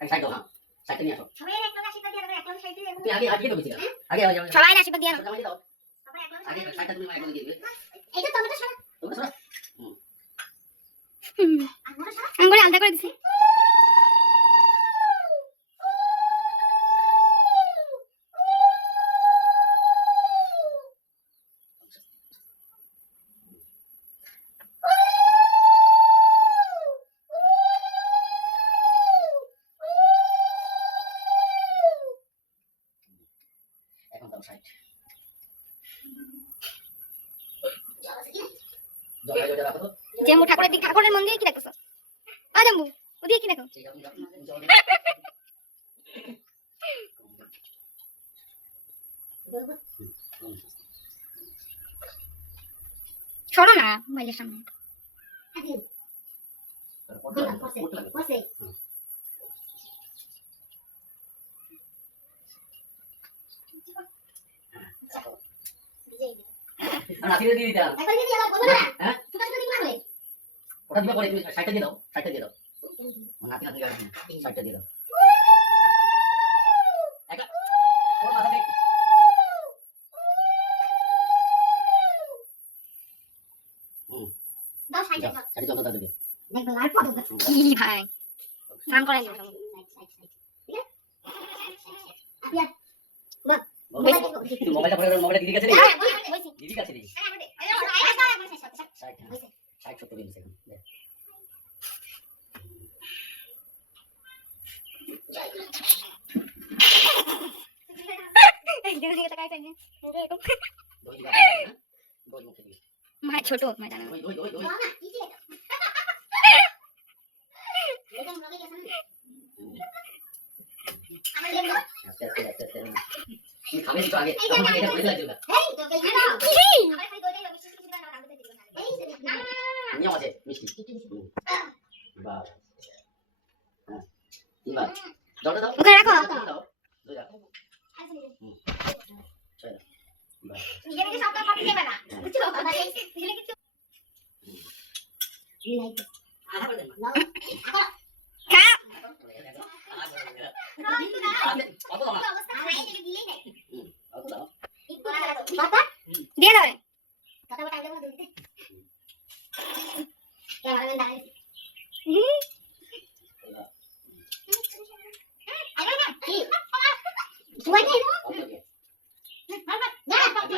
দাও হ্যাঁ নিয়ে আসো। তুই আগে আগে আগে সবাই আশীর্বাদ দিয়ে দাও। আগে তুমি দিয়ে দিবে। এইটা টমেটো সারা। সারা। আঙ্গুলে আলাদা করে দিছি এখন দাও সাইড জল আছে কি জল জল রাখো তো জেম্বু ঠাকুরের দিক, ঠাকুরের মন্দিরে কি দেখতেছো? আ জেম্বু ওদিকে কি দেখো? সরো না মোবাইলের সামনে। নাতিরে দিয়ে দিতাম একবার দিয়ে আবার বলব না হ্যাঁ? ছোট ছোট দিন বলে ওটা দিবা পরে তুমি সাইডটা দিয়ে দাও সাইডটা দিয়ে দাও নাতি নাতি গাড়ি সাইডটা দিয়ে দাও একা ওর মাথা দেখ দাও সাইড দাও সাইডে জল দাও দিবে দেখো আর পড়ো কি ভাই দিও সব। তুই মোবাইলটা পরে মোবাইলটা দিদি কাছে দিদি সত্তর মা ছোট মা জানা। আস্তে আস্তে আস্তে আস্তে। খাবে একটু আগে? তখন এটা ভয় লাগবে এই তো না আমার খালি দইটাই হবে মিষ্টি কিছু না না দিতে দিবেন এই যে না নিয়ম আছে মিষ্টি। বাহ। হ্যাঁ। এবার জলটা দাও ওকে রাখো। দাও দই দাও। চলো। নিজে নিজে সব কাজ দেবে না। বুঝছ? কথা কিছু নাই আধা করে দেন নাও খা অত দাও না অবস্থা খাই দিলে দিলেই নাই অত দাও বাবা দিয়ে দাও রে। কথা বলা টাইম দিতে ক্যামেরাম্যান দাঁড়িয়ে আরে না কি সুবাই নেই অত দিয়ে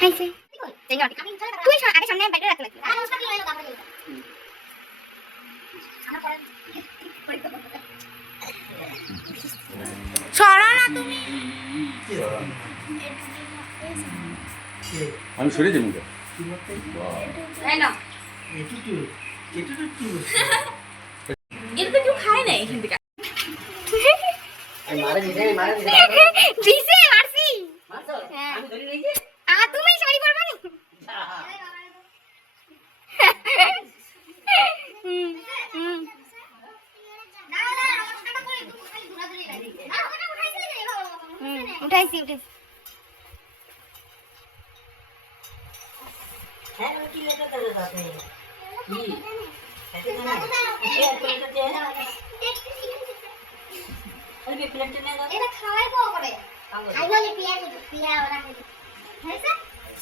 খাইছে চেঙ্গা আমি চলে তুই আগে সামনে ব্যাটারি রাখতে লাগবে কি সরা না তুমি আমি সরে যাব তো এই নাও এটা তো কেউ খায় না এখান থেকে। মারা দিছে মারা দিছে দিছে মারছি মারছো। হ্যাঁ। আমি ধরে আ তুমি নি না ওটা করে উঠাইছি উঠাইছি আই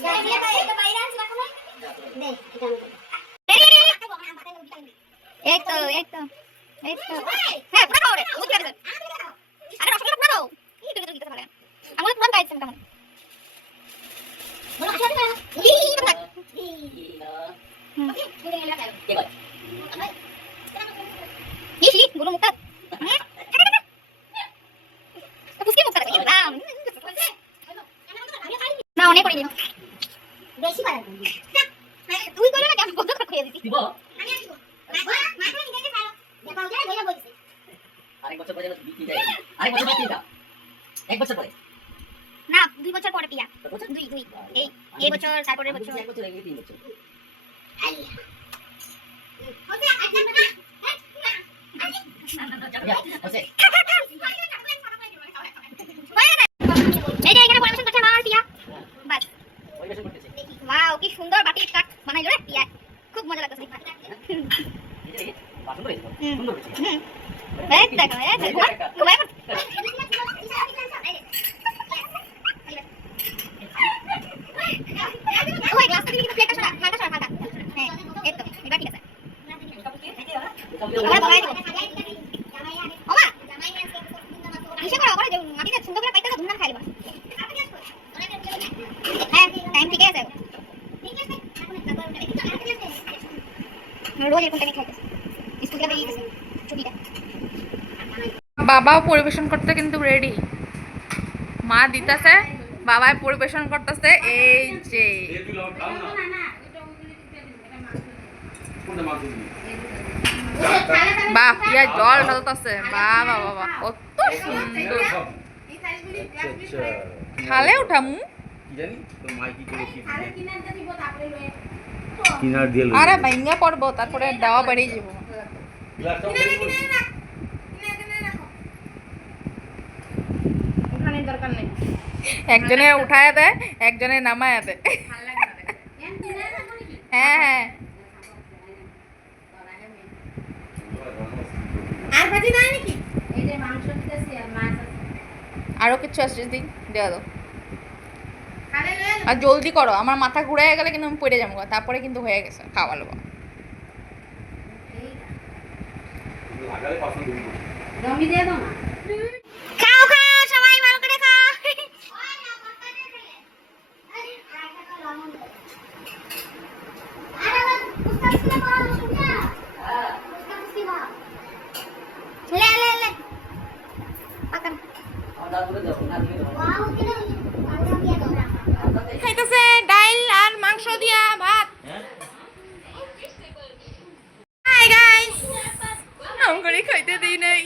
যাই পিয়া পাই এটা বাইরে আছে রাখো অনেক করে দিও বেশি করে তুই করো না কেন বন্ধ করে খেয়ে দিছি। আমি আসব মাথা নিচে ফেলো দেখো যা বইয়া বইছি। আরেক না দুই বছর পরে পিয়া। দুই দুই। এই বছর তারপরের বছর। বছর সুন্দর বাটি কাট বানাইলো রে পিয়া খুব মজা লাগতেছে এই দেখি, এই দেখো ঘুমাই দিবি কিন্তু প্লেটটা সরা হালকা সরা হালকা হ্যাঁ এই তো এবার ঠিক আছে ওরা বলাই দিব ওমা নিশে করো ওরা যে মাটিতে সুন্দর করে পাইতে তো ধুমধাম খাইবা হ্যাঁ টাইম ঠিক আছে রোজ এরকম টাইমে খাইতেছে স্কুল থেকে বেরিয়ে গেছে ছুটিটা। বাবাও পরিবেশন করতে কিন্তু রেডি মা দিতেছে বাবাই পরিবেশন করতেছে এই যে। বাহ ইয়া জল ঢালতেছে। বাহ বাহ বাবা কত সুন্দর। খালে উঠামু কিনার দিয়ে আরে ভাইঙ্গা পড়ব তারপরে দেওয়া বেরিয়ে যাব। একজনে উঠায় দেয় একজনে নামায় দেয় হ্যাঁ হ্যাঁ। আরও কিছু আছে দিন দেওয়া দাও। আর জলদি করো আমার মাথা ঘুরে গেলে কিন্তু আমি পড়ে যাব তারপরে কিন্তু হয়ে গেছে খাওয়া লোবা লাগালে পছন্দ করব খাও খাও সবাই ভালো করে খাও লে লে লে পাকান আমার দাও, দাও। খাইতেছে ডাইল আর মাংস দিয়া ভাত। হাই গাইস আমগরি খাইতে দিই নাই।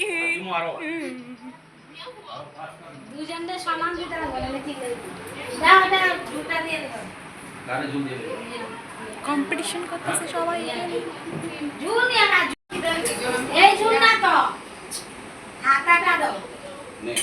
কম্পিটিশন করতেছে সবাই নে।